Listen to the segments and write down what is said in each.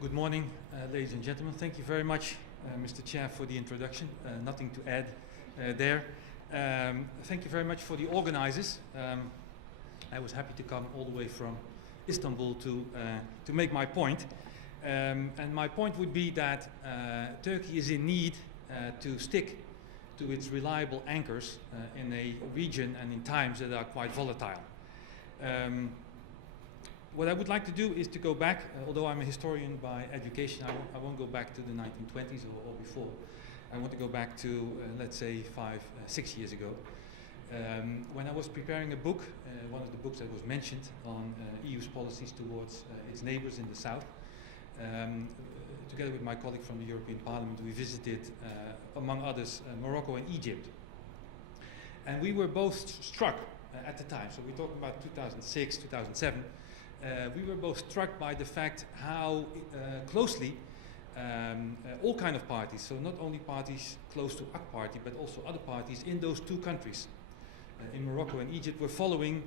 Good morning, ladies and gentlemen. Thank you very much, Mr. Chair, for the introduction. Nothing to add there. Thank you very much for the organizers. I was happy to come all the way from Istanbul to make my point. And my point would be that Turkey is in need to stick to its reliable anchors in a region and in times that are quite volatile. What I would like to do is to go back, although I'm a historian by education, I won't go back to the 1920s or before. I want to go back to, let's say, 6 years ago. When I was preparing a book, one of the books that was mentioned on EU's policies towards its neighbours in the south, together with my colleague from the European Parliament, we visited, among others, Morocco and Egypt. And we were both struck at the time, so we're talking about 2006, 2007, we were both struck by the fact how closely all kind of parties, so not only parties close to AK Party, but also other parties in those two countries, in Morocco and Egypt, were following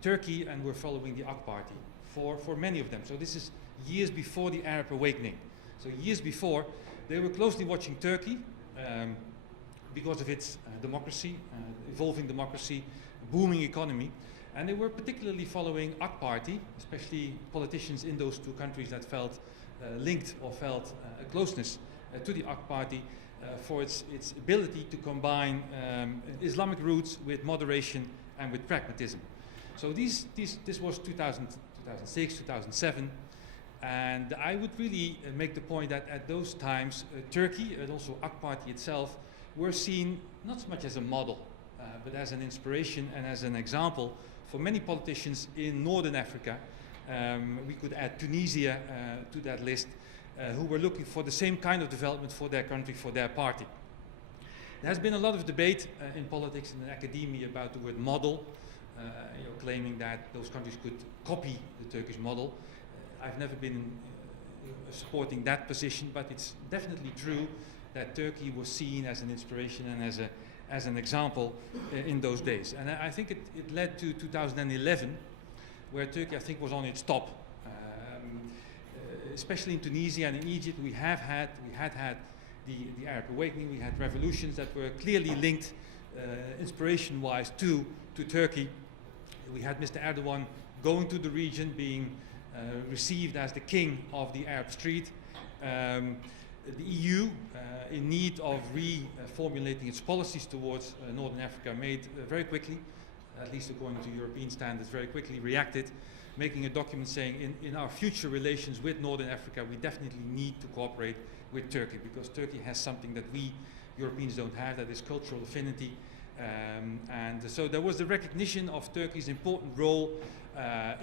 Turkey and were following the AK Party for many of them. So this is years before the Arab awakening. So years before, they were closely watching Turkey because of its democracy, evolving democracy, booming economy. And they were particularly following AK Party, especially politicians in those two countries that felt linked or felt a closeness to the AK Party for its ability to combine Islamic roots with moderation and with pragmatism. So this was 2006, 2007, and I would really make the point that at those times Turkey and also AK Party itself were seen not so much as a model, but as an inspiration and as an example for many politicians in Northern Africa. We could add Tunisia to that list, who were looking for the same kind of development for their country, for their party. There has been a lot of debate in politics and in academia about the word model, claiming that those countries could copy the Turkish model. I've never been supporting that position, but it's definitely true that Turkey was seen as an inspiration and as an example in those days. And I think it led to 2011, where Turkey, I think, was on its top. Especially in Tunisia and in Egypt, we had had the Arab awakening, we had revolutions that were clearly linked, inspiration-wise, to Turkey. We had Mr. Erdogan going to the region, being received as the king of the Arab street. The EU, in need of reformulating its policies towards Northern Africa, made very quickly, at least according to European standards, very quickly reacted, making a document saying in our future relations with Northern Africa, we definitely need to cooperate with Turkey, because Turkey has something that we Europeans don't have, that is cultural affinity. And so there was the recognition of Turkey's important role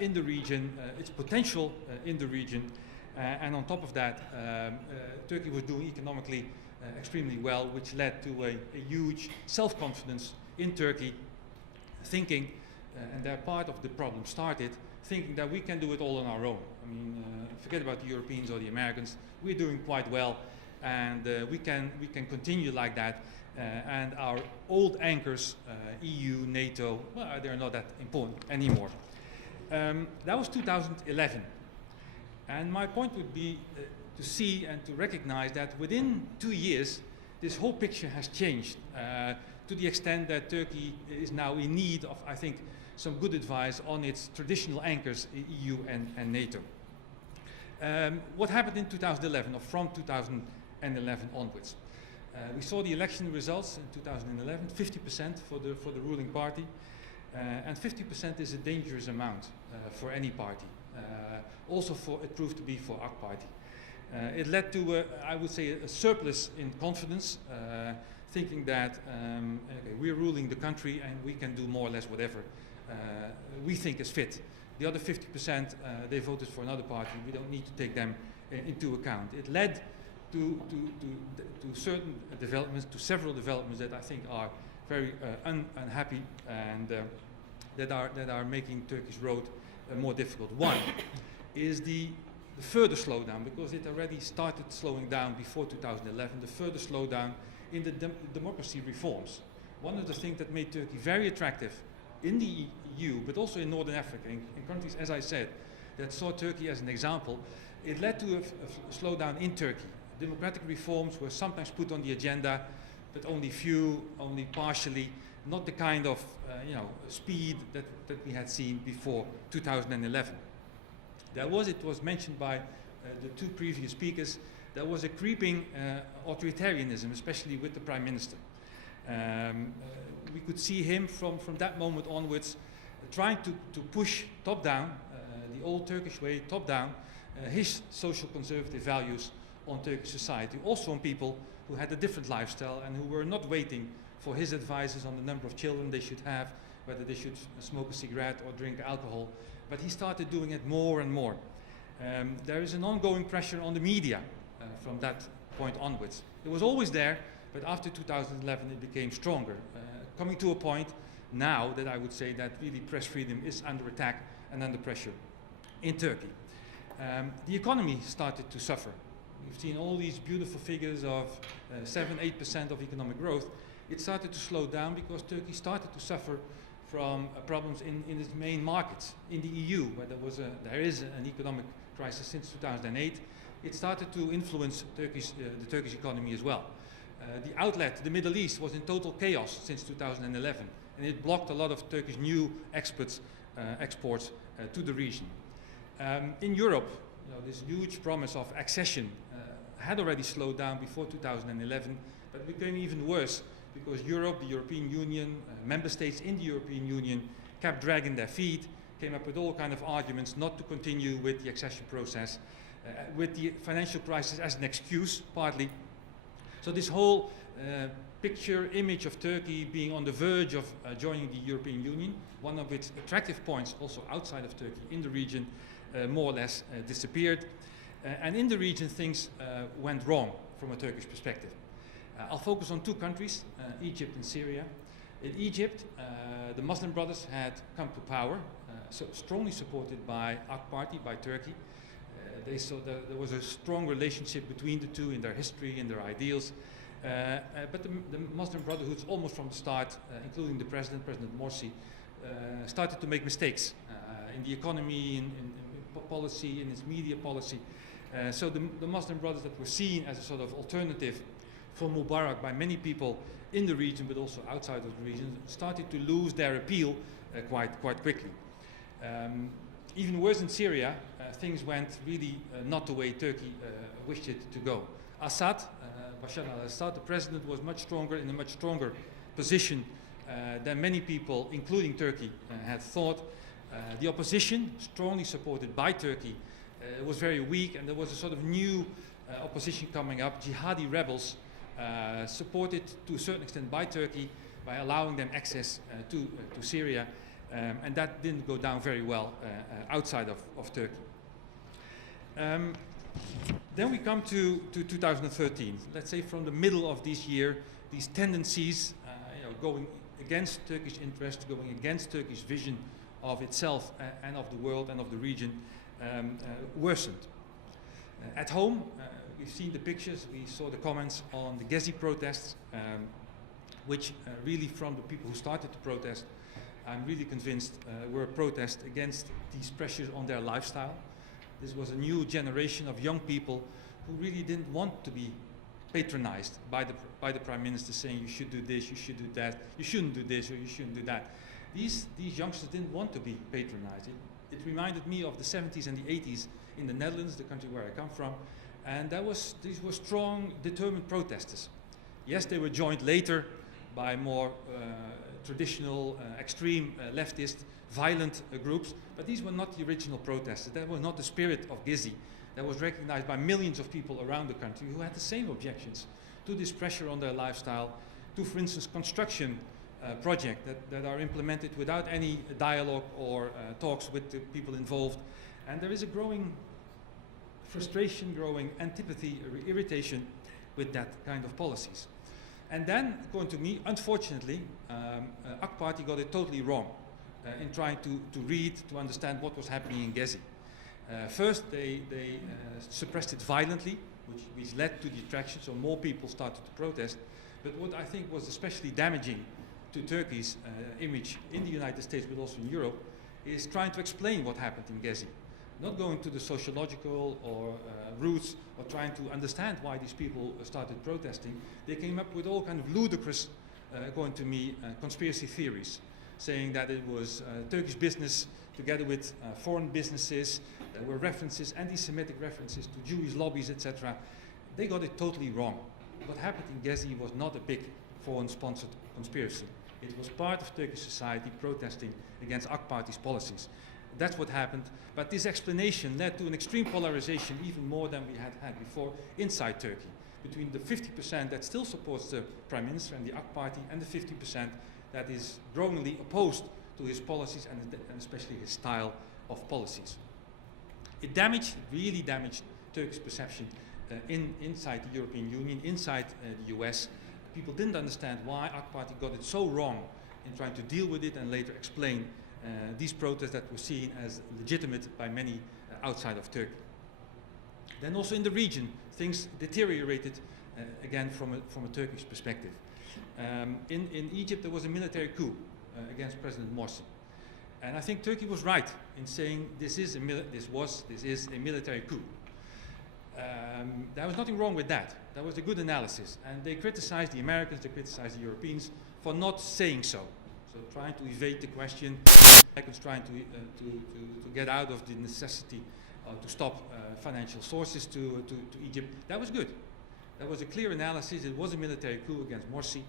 in the region, its potential in the region. And on top of that, Turkey was doing economically extremely well, which led to a huge self-confidence in Turkey, thinking, and their part of the problem started, thinking that we can do it all on our own. I mean, forget about the Europeans or the Americans. We're doing quite well, and we can continue like that. And our old anchors, EU, NATO, well, they're not that important anymore. That was 2011. And my point would be to see and to recognize that within 2 years, this whole picture has changed to the extent that Turkey is now in need of, I think, some good advice on its traditional anchors, EU and NATO. What happened in 2011, or from 2011 onwards? We saw the election results in 2011, 50% for the ruling party, and 50% is a dangerous amount for any party. Also, it proved to be for AK Party. It led to, I would say, a surplus in confidence, thinking that okay, we're ruling the country and we can do more or less whatever we think is fit. The other 50%, they voted for another party. We don't need to take them into account. It led to certain developments, to several developments that I think are very unhappy and that are making Turkey's road more difficult. One is the further slowdown, because it already started slowing down before 2011, the further slowdown in the democracy reforms. One of the things that made Turkey very attractive in the EU, but also in Northern Africa, in countries, as I said, that saw Turkey as an example, it led to a slowdown in Turkey. Democratic reforms were sometimes put on the agenda, but only few, only partially, not the kind of speed that we had seen before 2011. It was mentioned by the two previous speakers, there was a creeping authoritarianism, especially with the Prime Minister. We could see him from that moment onwards trying to push top-down, the old Turkish way, top-down, his social conservative values on Turkish society, also on people who had a different lifestyle and who were not waiting for his advices on the number of children they should have, whether they should smoke a cigarette or drink alcohol, but he started doing it more and more. There is an ongoing pressure on the media from that point onwards. It was always there, but after 2011 it became stronger, coming to a point now that I would say that really press freedom is under attack and under pressure in Turkey. The economy started to suffer. We've seen all these beautiful figures of 7–8% of economic growth. It started to slow down because Turkey started to suffer from problems in its main markets. In the EU, where there is an economic crisis since 2008, it started to influence the Turkish economy as well. The outlet, the Middle East, was in total chaos since 2011, and it blocked a lot of Turkish new exports to the region. In Europe, this huge promise of accession had already slowed down before 2011, but became even worse because Europe, the European Union, member states in the European Union kept dragging their feet, came up with all kinds of arguments not to continue with the accession process, with the financial crisis as an excuse, partly. So this whole picture, image of Turkey being on the verge of joining the European Union, one of its attractive points also outside of Turkey in the region, more or less disappeared. And in the region things went wrong from a Turkish perspective. I'll focus on two countries, Egypt and Syria. In Egypt, the Muslim Brothers had come to power, so strongly supported by AK Party, by Turkey. They saw that there was a strong relationship between the two in their history and their ideals. But the Muslim Brotherhoods, almost from the start, including the President Morsi, started to make mistakes in the economy, in policy, in its media policy. So the Muslim Brothers that were seen as a sort of alternative for Mubarak by many people in the region, but also outside of the region, started to lose their appeal quite quickly. Even worse in Syria, things went really not the way Turkey wished it to go. Assad, Bashar al-Assad, the president, was much stronger, in a much stronger position than many people, including Turkey, had thought. The opposition, strongly supported by Turkey, was very weak, and there was a sort of new opposition coming up, jihadi rebels, supported to a certain extent by Turkey by allowing them access to Syria, and that didn't go down very well outside of Turkey. Then we come to 2013. Let's say from the middle of this year, these tendencies, going against Turkish interest, going against Turkish vision of itself and of the world and of the region, worsened. At home, we've seen the pictures, we saw the comments on the Gezi protests, which really from the people who started to protest, I'm really convinced were a protest against these pressures on their lifestyle. This was a new generation of young people who really didn't want to be patronized by the Prime Minister saying you should do this, you should do that, you shouldn't do this or you shouldn't do that. These youngsters didn't want to be patronized. It reminded me of the 70s and the 80s in the Netherlands, the country where I come from, and these were strong, determined protesters. Yes, they were joined later by more traditional, extreme leftist, violent groups, but these were not the original protesters. That was not the spirit of Gezi. That was recognized by millions of people around the country who had the same objections to this pressure on their lifestyle, to, for instance, construction projects that are implemented without any dialogue or talks with the people involved. And there is a growing frustration, growing antipathy, irritation with that kind of policies. And then, according to me, unfortunately, AK Party got it totally wrong in trying to read, to understand what was happening in Gezi. First, they suppressed it violently, which led to the attraction, so more people started to protest. But what I think was especially damaging to Turkey's image in the United States, but also in Europe, is trying to explain what happened in Gezi. not going to the sociological or roots or trying to understand why these people started protesting. They came up with all kind of ludicrous, according to me, conspiracy theories, saying that it was Turkish business together with foreign businesses. There were references, anti-Semitic references to Jewish lobbies, etc. They got it totally wrong. What happened in Gezi was not a big foreign-sponsored conspiracy. It was part of Turkish society protesting against AK Party's policies. That's what happened. But this explanation led to an extreme polarization, even more than we had had before, inside Turkey, between the 50% that still supports the Prime Minister and the AK Party, and the 50% that is growingly opposed to his policies and especially his style of policies. It damaged, really damaged Turkish perception inside the European Union, inside the US. People didn't understand why AK Party got it so wrong in trying to deal with it and later explain these protests that were seen as legitimate by many outside of Turkey. Then also in the region, things deteriorated again from a Turkish perspective. In Egypt, there was a military coup against President Morsi. And I think Turkey was right in saying this is a military coup. There was nothing wrong with that. That was a good analysis. And they criticized the Americans, they criticized the Europeans for not saying so. So trying to evade the question, Americans trying to get out of the necessity to stop financial sources to Egypt. That was good. That was a clear analysis. It was a military coup against Morsi.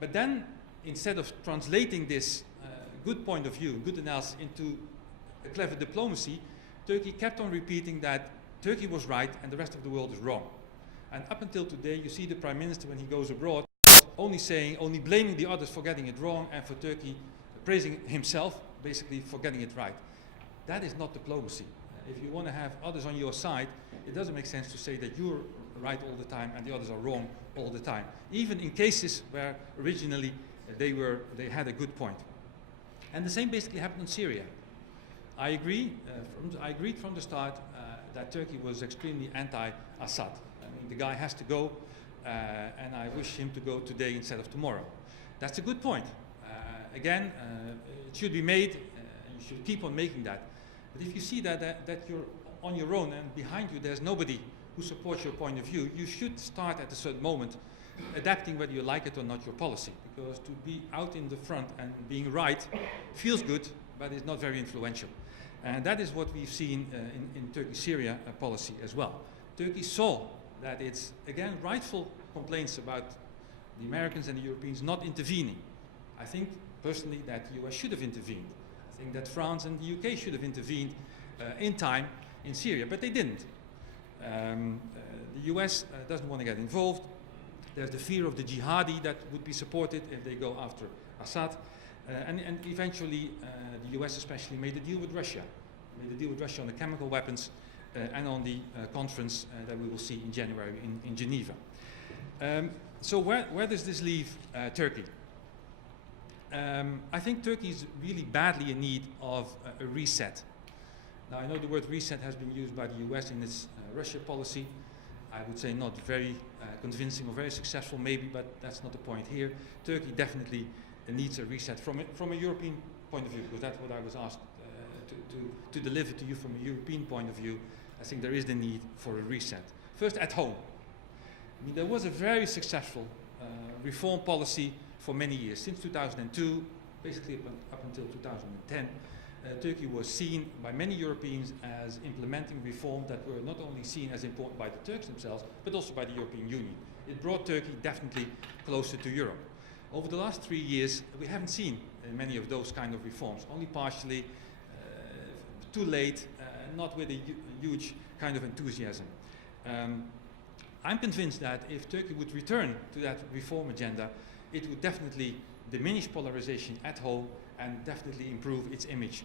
But then, instead of translating this good point of view, good analysis, into a clever diplomacy, Turkey kept on repeating that Turkey was right and the rest of the world is wrong. And up until today, you see the Prime Minister, when he goes abroad, only blaming the others for getting it wrong, and for Turkey praising himself, basically for getting it right. That is not diplomacy. If you want to have others on your side, it doesn't make sense to say that you're right all the time and the others are wrong all the time, even in cases where originally they had a good point. And the same basically happened in Syria. I agreed from the start that Turkey was extremely anti-Assad. I mean, the guy has to go, and I wish him to go today instead of tomorrow. That's a good point. Again, it should be made, and you should keep on making that. But if you see that you're on your own and behind you there's nobody who supports your point of view, you should start at a certain moment adapting, whether you like it or not, your policy. Because to be out in the front and being right feels good, but it's not very influential. And that is what we've seen in Turkey-Syria policy as well. Turkey saw that it's, again, rightful complaints about the Americans and the Europeans not intervening. I think, personally, that the US should have intervened. I think that France and the UK should have intervened in time in Syria, but they didn't. The US doesn't want to get involved. There's the fear of the jihadi that would be supported if they go after Assad. And eventually, the US especially made a deal with Russia. Made a deal with Russia on the chemical weapons and on the conference that we will see in January in Geneva. So where does this leave Turkey? I think Turkey is really badly in need of a reset. Now, I know the word reset has been used by the US in its Russia policy. I would say not very convincing or very successful maybe, but that's not the point here. Turkey definitely needs a reset from a European point of view, because that's what I was asked to deliver to you from a European point of view. I think there is the need for a reset. First, at home. I mean, there was a very successful reform policy for many years. Since 2002, basically up until 2010, Turkey was seen by many Europeans as implementing reform that were not only seen as important by the Turks themselves, but also by the European Union. It brought Turkey definitely closer to Europe. Over the last 3 years, we haven't seen many of those kind of reforms, only partially, too late, not with a huge kind of enthusiasm. I'm convinced that if Turkey would return to that reform agenda, it would definitely diminish polarization at home and definitely improve its image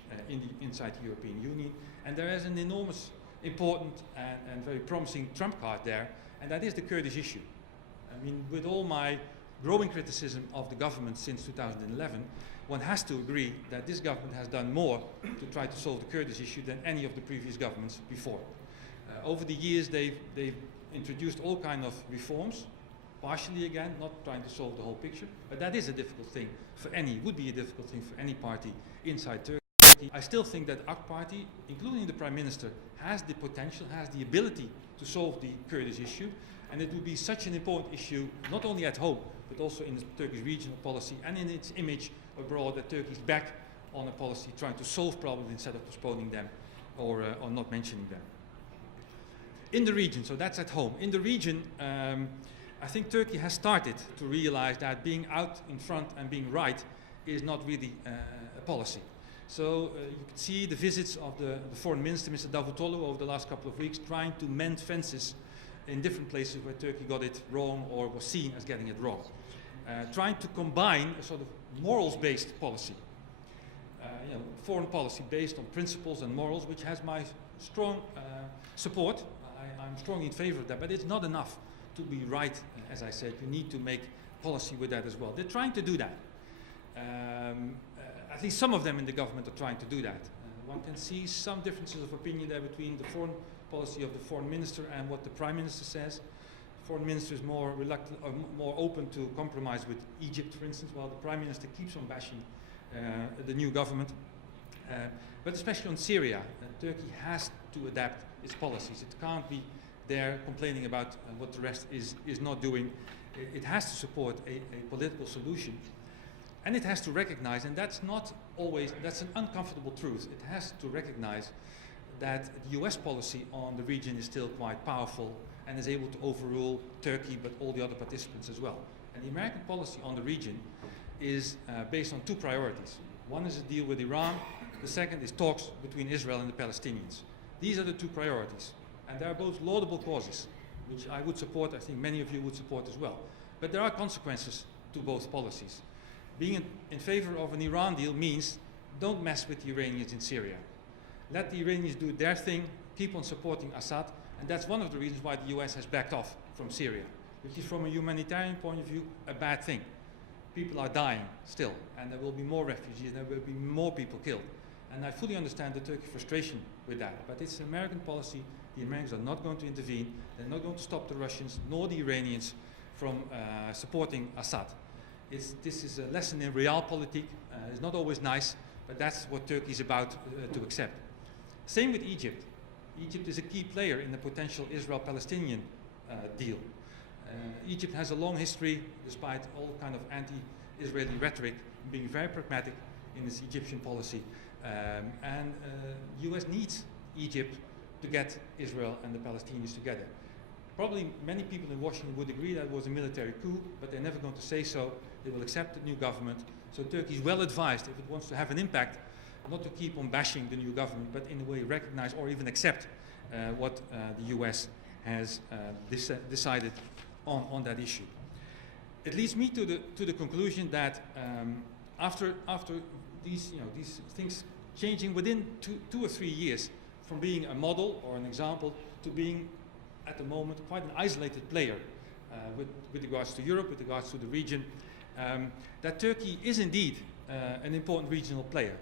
inside the European Union. And there is an enormous, important and very promising trump card there, and that is the Kurdish issue. I mean, with all my growing criticism of the government since 2011, one has to agree that this government has done more to try to solve the Kurdish issue than any of the previous governments before. Over the years, they've introduced all kinds of reforms, partially again, not trying to solve the whole picture, but that is a difficult thing for would be a difficult thing for any party inside Turkey. Turkey. I still think that AK Party, including the Prime Minister, has the potential, has the ability to solve the Kurdish issue, and it would be such an important issue, not only at home, but also in the Turkish regional policy and in its image abroad, that Turkey is back on a policy trying to solve problems instead of postponing them or not mentioning them. In the region, so that's at home. In the region, I think Turkey has started to realize that being out in front and being right is not really a policy. So you can see the visits of the foreign minister, Mr. Davutoglu, over the last couple of weeks, trying to mend fences in different places where Turkey got it wrong or was seen as getting it wrong. Trying to combine a sort of morals-based policy, foreign policy based on principles and morals, which has my strong support. I'm strongly in favor of that, but it's not enough to be right, as I said. You need to make policy with that as well. They're trying to do that. At least some of them in the government are trying to do that. One can see some differences of opinion there between the foreign policy of the foreign minister and what the prime minister says. The foreign minister is more reluctant, or more open to compromise with Egypt, for instance, while the prime minister keeps on bashing the new government. But especially on Syria, Turkey has to adapt its policies. It can't be there complaining about what the rest is not doing. It has to support a political solution. And it has to recognize, and that's not always, that's an uncomfortable truth, it has to recognize that the US policy on the region is still quite powerful and is able to overrule Turkey, but all the other participants as well. And the American policy on the region is based on two priorities. One is a deal with Iran, the second is talks between Israel and the Palestinians. These are the two priorities, and they are both laudable causes, which I would support, I think many of you would support as well. But there are consequences to both policies. Being in favor of an Iran deal means don't mess with the Iranians in Syria. Let the Iranians do their thing, keep on supporting Assad, and that's one of the reasons why the US has backed off from Syria, which is from a humanitarian point of view a bad thing. People are dying still, and there will be more refugees, and there will be more people killed. And I fully understand the Turkish frustration with that, but it's an American policy. The Americans are not going to intervene, they're not going to stop the Russians nor the Iranians from supporting Assad. This is a lesson in realpolitik. It's not always nice, but that's what Turkey is about to accept. Same with Egypt. Egypt is a key player in the potential Israel-Palestinian deal. Egypt has a long history, despite all kind of anti-Israeli rhetoric, being very pragmatic in its Egyptian policy. And US needs Egypt to get Israel and the Palestinians together. Probably many people in Washington would agree that it was a military coup, but they're never going to say so. They will accept the new government. So Turkey is well advised, if it wants to have an impact, not to keep on bashing the new government, but in a way recognize or even accept what the US has decided on that issue. It leads me to the conclusion that after these things changing within two or 3 years, from being a model or an example to being at the moment quite an isolated player with regards to Europe, with regards to the region, that Turkey is indeed an important regional player,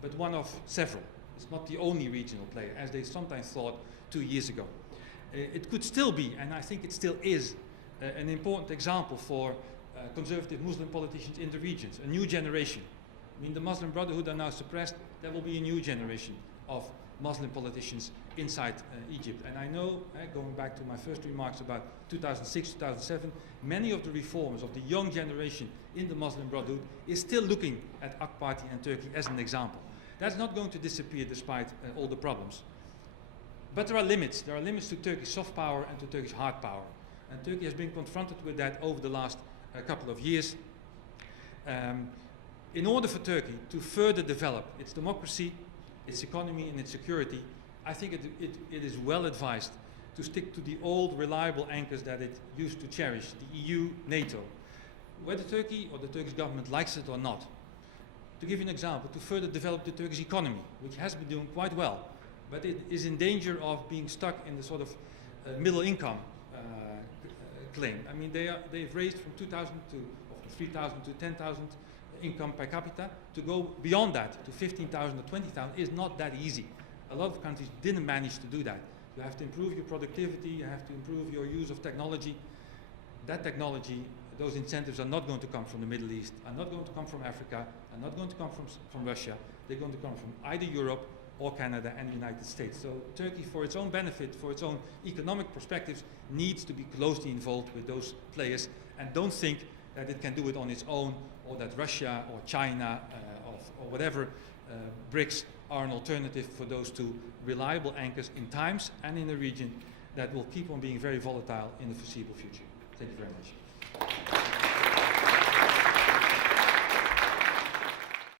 but one of several. It's not the only regional player, as they sometimes thought 2 years ago. It could still be, and I think it still is, an important example for conservative Muslim politicians in the regions, a new generation. I mean, the Muslim Brotherhood are now suppressed. There will be a new generation of Muslim politicians inside Egypt. And I know, going back to my first remarks about 2006, 2007, many of the reformers of the young generation in the Muslim Brotherhood is still looking at AK Party and Turkey as an example. That's not going to disappear despite all the problems. But there are limits. There are limits to Turkish soft power and to Turkish hard power. And Turkey has been confronted with that over the last couple of years. In order for Turkey to further develop its democracy, its economy and its security, I think it is well advised to stick to the old reliable anchors that it used to cherish, the EU, NATO. Whether Turkey or the Turkish government likes it or not. To give you an example, to further develop the Turkish economy, which has been doing quite well, but it is in danger of being stuck in the sort of middle income claim. I mean, they've raised from 2,000 to 3,000 to 10,000 income per capita. To go beyond that to 15,000 or 20,000 is not that easy. A lot of countries didn't manage to do that. You have to improve your productivity, you have to improve your use of technology. That technology those incentives are not going to come from the Middle East, are not going to come from Africa, are not going to come from Russia. They're going to come from either Europe or Canada and the United States. So Turkey, for its own benefit, for its own economic perspectives, needs to be closely involved with those players, and don't think that it can do it on its own, or that Russia or China or whatever BRICS are an alternative for those two reliable anchors in times and in a region that will keep on being very volatile in the foreseeable future. Thank you very much.